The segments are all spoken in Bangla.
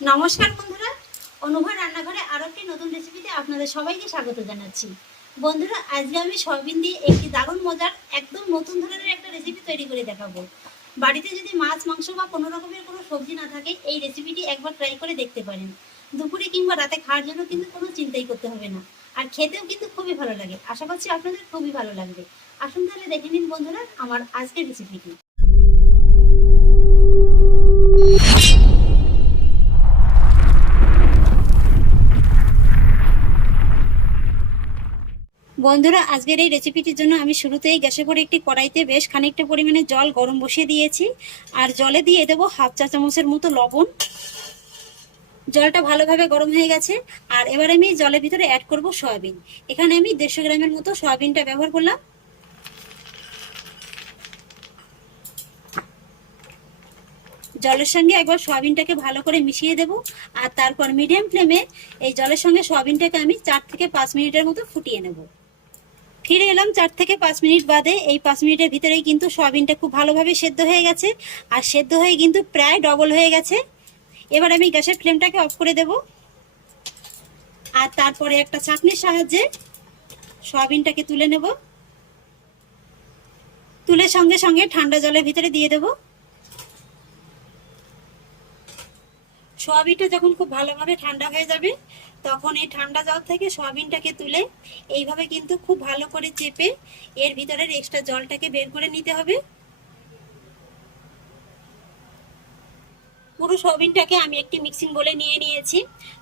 নমস্কার বন্ধুরা অনুভব রান্নাঘরে আরও একটি নতুন রেসিপিতে আপনাদের সবাইকে স্বাগত জানাচ্ছি। বন্ধুরা, আজকে আমি সয়াবিন দিয়ে একটি দারুণ মজার, একদম নতুন ধরনের একটা রেসিপি তৈরি করে দেখাবো। বাড়িতে যদি মাছ, মাংস বা কোনো রকমের কোনো সবজি না থাকে, এই রেসিপিটি একবার ট্রাই করে দেখতে পারেন। দুপুরে কিংবা রাতে খাওয়ার জন্য কিন্তু কোনো চিন্তাই করতে হবে না। আর খেতেও কিন্তু খুবই ভালো লাগে। আশা করছি আপনাদের খুবই ভালো লাগবে। আসুন তাহলে দেখে নিন বন্ধুরা, আমার আজকের রেসিপিটি বন্ধুরা, আজকের এই রেসিপিটির জন্য আমি শুরুতেই গ্যাসে করে একটি কড়াইতে বেশ খানিকটা পরিমাণে জল গরম বসিয়ে দিয়েছি। আর জলে দিয়ে দেবো হাফ চা চামচের মতো লবণ। জলটা ভালোভাবে গরম হয়ে গেছে। আর এবার আমি জলের ভিতরে অ্যাড করব সয়াবিন। এখানে আমি দেড়শো গ্রামের মতো সয়াবিনটা ব্যবহার করলাম। জলের সঙ্গে একবার সয়াবিনটাকে ভালো করে মিশিয়ে দেব। আর তারপর মিডিয়াম ফ্লেমে এই জলের সঙ্গে সয়াবিনটাকে আমি চার থেকে পাঁচ মিনিটের মতো ফুটিয়ে নেব। ফিরে এলাম চার থেকে পাঁচ মিনিট বাদে। এই পাঁচ মিনিটের ভিতরেই কিন্তু সয়াবিনটা খুব ভালোভাবে সেদ্ধ হয়ে গেছে। আর সেদ্ধ হয়ে কিন্তু প্রায় ডবল হয়ে গেছে। এবার আমি গ্যাসের ফ্লেমটাকে অফ করে দেব। আর তারপরে একটা চাটনির সাহায্যে সয়াবিনটাকে তুলে নেব। তুলে সঙ্গে সঙ্গে ঠান্ডা জলের ভিতরে দিয়ে দেবো। সয়াবিনটা যখন খুব ভালোভাবে ঠান্ডা হয়ে যাবে, তখন এই ঠান্ডা জল থেকে সোয়াবিনটাকে তুলে এইভাবে কিন্তু খুব ভালো করে চেপে এর ভিতরের এক্সট্রা জলটাকে বের করে নিতে হবে। পুরো সয়াবিনটাকে আমি একটি মিক্সিং বলে নিয়ে নিয়েছি।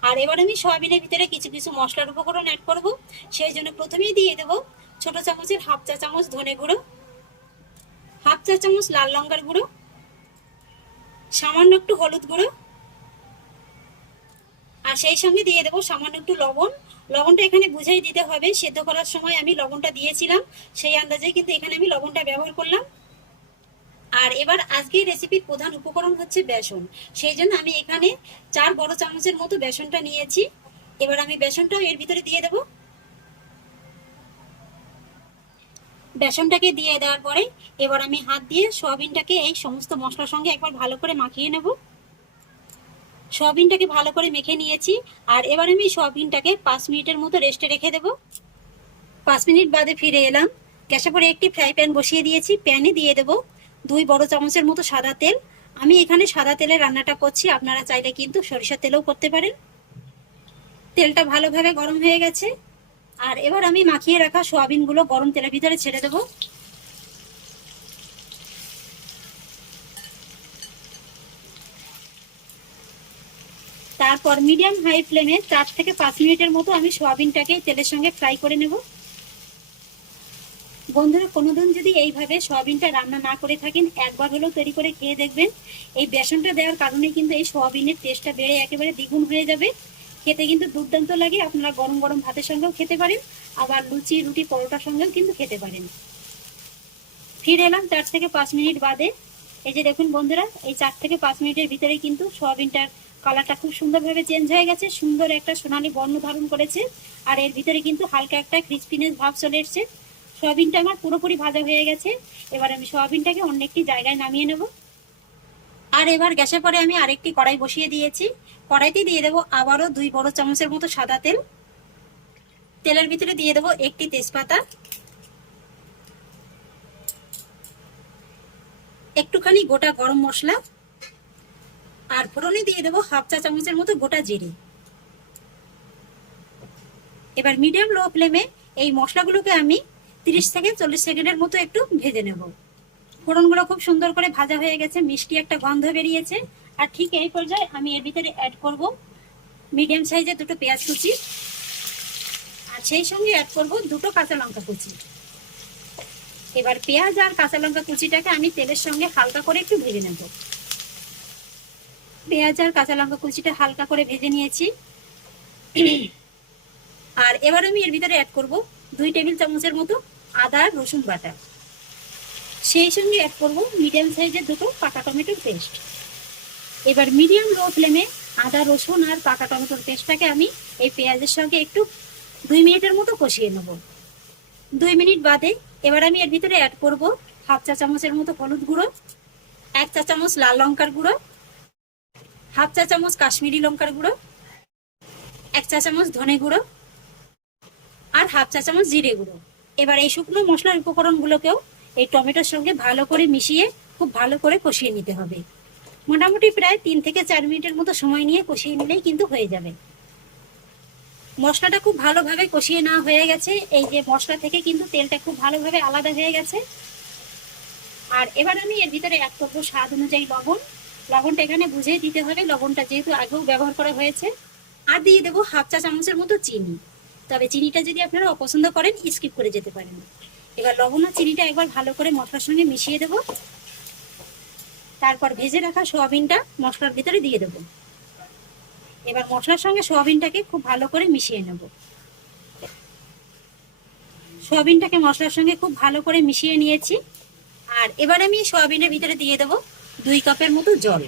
আর এবার আমি সয়াবিনের ভিতরে কিছু কিছু মশলার উপকরণ অ্যাড করব। সেই জন্য প্রথমেই দিয়ে দেব ছোট চামচের হাফ চা চামচ ধনে গুঁড়ো, হাফ চা চামচ লাল লঙ্কার গুঁড়ো, সামান্য একটু হলুদ গুঁড়ো আর সেই সঙ্গে দিয়ে দেবো সামান্য একটু লবণ। লবণটা এখানে বুঝেই দিতে হবে, সেদ্ধ করার সময় আমি লবণটা দিয়েছিলাম, সেই আন্দাজে কিন্তু এখানে আমি লবণটা ব্যবহার করলাম। আর এবার আজকের রেসিপির প্রধান উপকরণ হচ্ছে বেসন। সেই জন্য আমি এখানে চার বড় চামচের মতো বেসনটা নিয়েছি। এবার আমি বেসনটাও এর ভিতরে দিয়ে দেব। বেসনটাকে দিয়ে দেওয়ার পরে এবার আমি হাত দিয়ে সয়াবিনটাকে এই সমস্ত মশলার সঙ্গে একবার ভালো করে মাখিয়ে নেব। সয়াবিনটাকে ভালো করে মেখে নিয়েছি। আর এবার আমি সয়াবিনটাকে পাঁচ মিনিটের মতো রেস্টে রেখে দেবো। পাঁচ মিনিট বাদে ফিরে এলাম। গ্যাসে পরে একটি ফ্রাই প্যান বসিয়ে দিয়েছি। প্যানে দিয়ে দেব দুই বড় চামচের মতো সাদা তেল। আমি এখানে সাদা তেলে রান্নাটা করছি। আপনারা চাইলে কিন্তু সরিষার তেলেও করতে পারেন। তেলটা ভালোভাবে গরম হয়ে গেছে। আর এবার আমি মাখিয়ে রাখা সোয়াবিনগুলো গরম তেলের ভিতরে ছেড়ে দেবো। তারপর মিডিয়াম হাই ফ্লেমে চার থেকে পাঁচ মিনিটের মতো আমি সয়াবিনটাকে তেলের সঙ্গে ফ্রাই করে নেব। বন্ধুরা, কোনোদিন যদি এইভাবে সয়াবিনটা রান্না না করে থাকেন, একবার হলেও তৈরি করে খেয়ে দেখবেন। এই বেসনটা দেওয়ার কারণে কিন্তু এই সয়াবিনের টেস্টটা বেড়ে একেবারে দ্বিগুণ হয়ে যাবে। খেতে কিন্তু দুর্দান্ত লাগে, আপনারা গরম গরম ভাতের সঙ্গেও খেতে পারেন, আবার লুচি, রুটি, পরোটার সঙ্গেও কিন্তু খেতে পারেন। ফিরে এলাম চার থেকে পাঁচ মিনিট বাদে। এই যে দেখুন বন্ধুরা, এই চার থেকে পাঁচ মিনিটের ভিতরেই কিন্তু সয়াবিনটার কালারটা খুব সুন্দরভাবে চেঞ্জ হয়ে গেছে, সুন্দর একটা সোনালি বর্ণ ধারণ করেছে। আর এর ভিতরে কিন্তু হালকা একটা ক্রিসপিনেস ভাব চলে এসছে। সয়াবিনটা আমার পুরোপুরি ভাজা হয়ে গেছে। এবার আমি সয়াবিনটাকে অন্য একটি জায়গায় নামিয়ে নেব। আর এবার গ্যাসের পরে আমি আরেকটি কড়াই বসিয়ে দিয়েছি। কড়াইতে দিয়ে দেবো আবারও দুই বড় চামচের মতো সাদা তেল। তেলের ভিতরে দিয়ে দেবো একটি তেজপাতা। একটুখানি গোটা গরম মশলা। আর ফোড়নে দিয়ে দেবো হাফ চা চামচের মতো গোটা জিরে। এবার মিডিয়াম লো ফ্লেমে এই মশলাগুলোকে আমি তিরিশ থেকে চল্লিশ সেকেন্ডের মতো একটু ভেজে নেব। ফোড়নগুলো খুব সুন্দর করে ভাজা হয়ে গেছে, মিষ্টি একটা গন্ধ বেরিয়েছে। আর ঠিক এই পর্যায়ে আমি এর ভিতরে অ্যাড করব মিডিয়াম সাইজের দুটো পেঁয়াজ কুচি। আর সেই সঙ্গে অ্যাড করব দুটো কাঁচা লঙ্কা কুচি। এবার পেঁয়াজ আর কাঁচা লঙ্কা কুচিটাকে আমি তেলের সঙ্গে হালকা করে একটু ভেজে নেব। পেঁয়াজ আর কাঁচা লঙ্কা কুচিটা হালকা করে ভেজে নিয়েছি। আর এবার আমি এর ভিতরে অ্যাড করব দুই টেবিল চামচের মতো আদা রসুন বাটা। সেই সঙ্গে অ্যাড করব মিডিয়াম সাইজের দুটো পাকা টমেটোর পেস্ট এবার মিডিয়াম লো ফ্লেমে আদা, রসুন আর পাকা টমেটোর পেস্টটাকে আমি এই পেঁয়াজের সঙ্গে একটু দুই মিনিটের মতো কষিয়ে নেব। দুই মিনিট বাদে এবার আমি এর ভিতরে অ্যাড করব হাফ চা চামচের মতো হলুদ গুঁড়ো, এক চা চামচ লাল লঙ্কার গুঁড়ো হাফ চা চামচ কাশ্মীরি লঙ্কার গুঁড়ো, এক চা চামচ ধনে গুঁড়ো আর হাফ চা চামচ জিরে গুঁড়ো। এবার এই শুকনো মশলার উপকরণগুলোকেও এই টমেটোর সঙ্গে ভালো করে মিশিয়ে খুব ভালো করে কষিয়ে নিতে হবে। মোটামুটি প্রায় তিন থেকে চার মিনিটের মতো সময় নিয়ে কষিয়ে নিলেই কিন্তু হয়ে যাবে। মশলাটা খুব ভালোভাবে কষিয়ে নেওয়া হয়ে গেছে। এই যে মশলা থেকে কিন্তু তেলটা খুব ভালোভাবে আলাদা হয়ে গেছে। আর এবার আমি এর ভিতরে এক করব স্বাদ অনুযায়ী লবণ লবণটা এখানে বুঝেই দিতে হবে। লবণটা যেহেতু আগেও ব্যবহার করা হয়েছে, আর দিয়ে দেবো হাফ চা চামচের মতো চিনি। তবে চিনিটা যদি আপনারা অপছন্দ করেন স্কিপ করে যেতে পারেন। এবার লবণ আর চিনিটা একবার ভালো করে মশলার সঙ্গে মিশিয়ে দেবো। তারপর ভেজে রাখা সোয়াবিনটা মশলার ভিতরে দিয়ে দেবো। এবার মশলার সঙ্গে সোয়াবিনটাকে খুব ভালো করে মিশিয়ে নেব। সোয়াবিনটাকে মশলার সঙ্গে খুব ভালো করে মিশিয়ে নিয়েছি। আর এবার আমি সোয়াবিনের ভিতরে দিয়ে দেবো দুই কাপের মতো জল।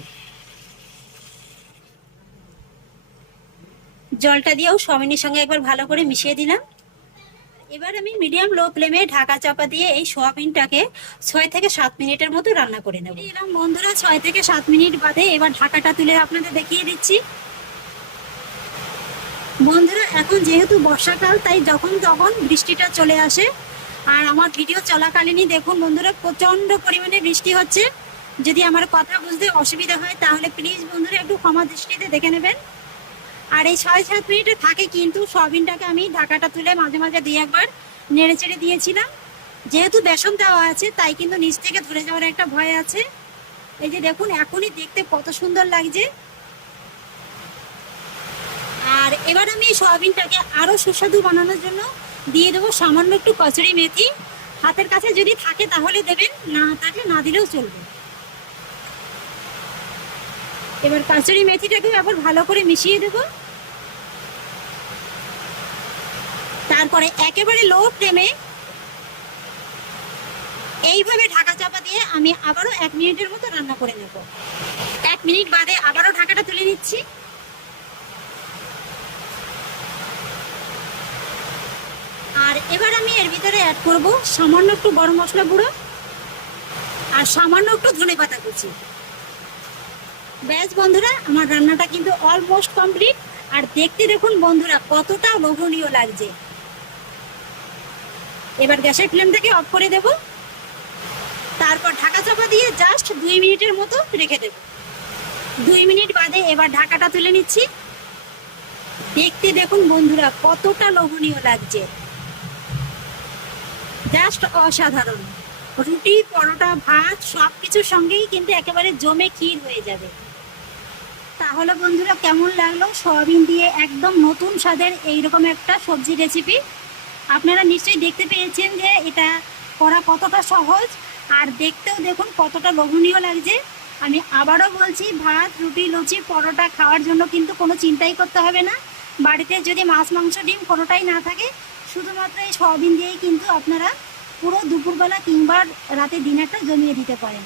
জলটা দিয়েও সোয়াবিনের সঙ্গে একবার ভালো করে মিশিয়ে দিলাম। এবার আমি মিডিয়াম লো ফ্লেমে ঢাকা চাপা দিয়ে এই সোয়াবিনটাকে ছয় থেকে সাত মিনিটের মতো রান্না করে নেব। এরকম বন্ধুরা, ছয় থেকে সাত মিনিট বাদে এবার ঢাকাটা তুলে আপনাদের দেখিয়ে দিচ্ছি। বন্ধুরা, এখন যেহেতু বর্ষাকাল, তাই যখন তখন বৃষ্টিটা চলে আসে। আর আমার ভিডিও চলাকালীনই দেখুন বন্ধুরা প্রচণ্ড পরিমাণে বৃষ্টি হচ্ছে। যদি আমার কথা বুঝতে অসুবিধা হয়, তাহলে প্লিজ বন্ধুরা একটু ক্ষমা দৃষ্টিতে দেখে নেবেন। আর এই ছয় সাত মিনিটে থাকে কিন্তু সয়াবিনটাকে আমি ঢাকাটা তুলে মাঝে মাঝে দিয়ে একবার নেড়ে চেড়ে দিয়েছিলাম। যেহেতু বেসন দেওয়া আছে, তাই কিন্তু নিচ থেকে ধরে যাওয়ার একটা ভয় আছে। এই যে দেখুন, এখনই দেখতে কত সুন্দর লাগছে। আর এবার আমি এই সয়াবিনটাকে আরও সুস্বাদু বানানোর জন্য দিয়ে দেবো সামান্য একটু কচুরি মেথি। হাতের কাছে যদি থাকে তাহলে দেবেন, না থাকলে না দিলেও চলবে। এবার কাঁচুরি মেথিটাকে আবার ভালো করে মিশিয়ে দেব। তারপরে একেবারে লো ফ্লেমে এইভাবে ঢাকা চাপা দিয়ে আমি আবারও এক মিনিটের মতো রান্না করে নেব। এক মিনিট বাদে আবারও ঢাকাটা তুলে নিচ্ছি। আর এবার আমি এর ভিতরে অ্যাড করব সামান্য একটু গরম মশলা গুঁড়ো আর সামান্য একটু ধনে পাতা কুচি। ব্যাস বন্ধুরা, আমার রান্নাটা কিন্তু অলমোস্ট কমপ্লিট আর দেখতে দেখুন বন্ধুরা, কতটা লোভনীয় লাগছে। এবার গ্যাসের ফ্লেমটাকে অফ করে দেব। তারপর ঢাকা চাপা দিয়ে জাস্ট দুই মিনিটের মতো রেখে দেব। দুই মিনিট বাদে এবার ঢাকাটা তুলে নিচ্ছি। দেখতে দেখুন বন্ধুরা, কতটা লোভনীয় লাগছে। জাস্ট অসাধারণ। রুটি, পরোটা, ভাত সব কিছুর সঙ্গেই কিন্তু একেবারে জমে ক্ষীর হয়ে যাবে। তাহলে বন্ধুরা কেমন লাগল? সয়াবিন দিয়ে একদম নতুন স্বাদের এইরকম একটা সবজি রেসিপি আপনারা নিশ্চয়ই দেখতে পেয়েছেন যে এটা করা কতটা সহজ, আর দেখতেও দেখুন কতটা লোভনীয় লাগছে। আমি আবারও বলছি, ভাত, রুটি, লুচি, পরোটা খাওয়ার জন্য কিন্তু কোনো চিন্তাই করতে হবে না। বাড়িতে যদি মাছ, মাংস, ডিম কোনোটাই না থাকে, শুধুমাত্র এই সয়াবিন দিয়েই কিন্তু আপনারা পুরো দুপুরবেলা কিংবা রাতে ডিনারটা জমিয়ে দিতে পারেন।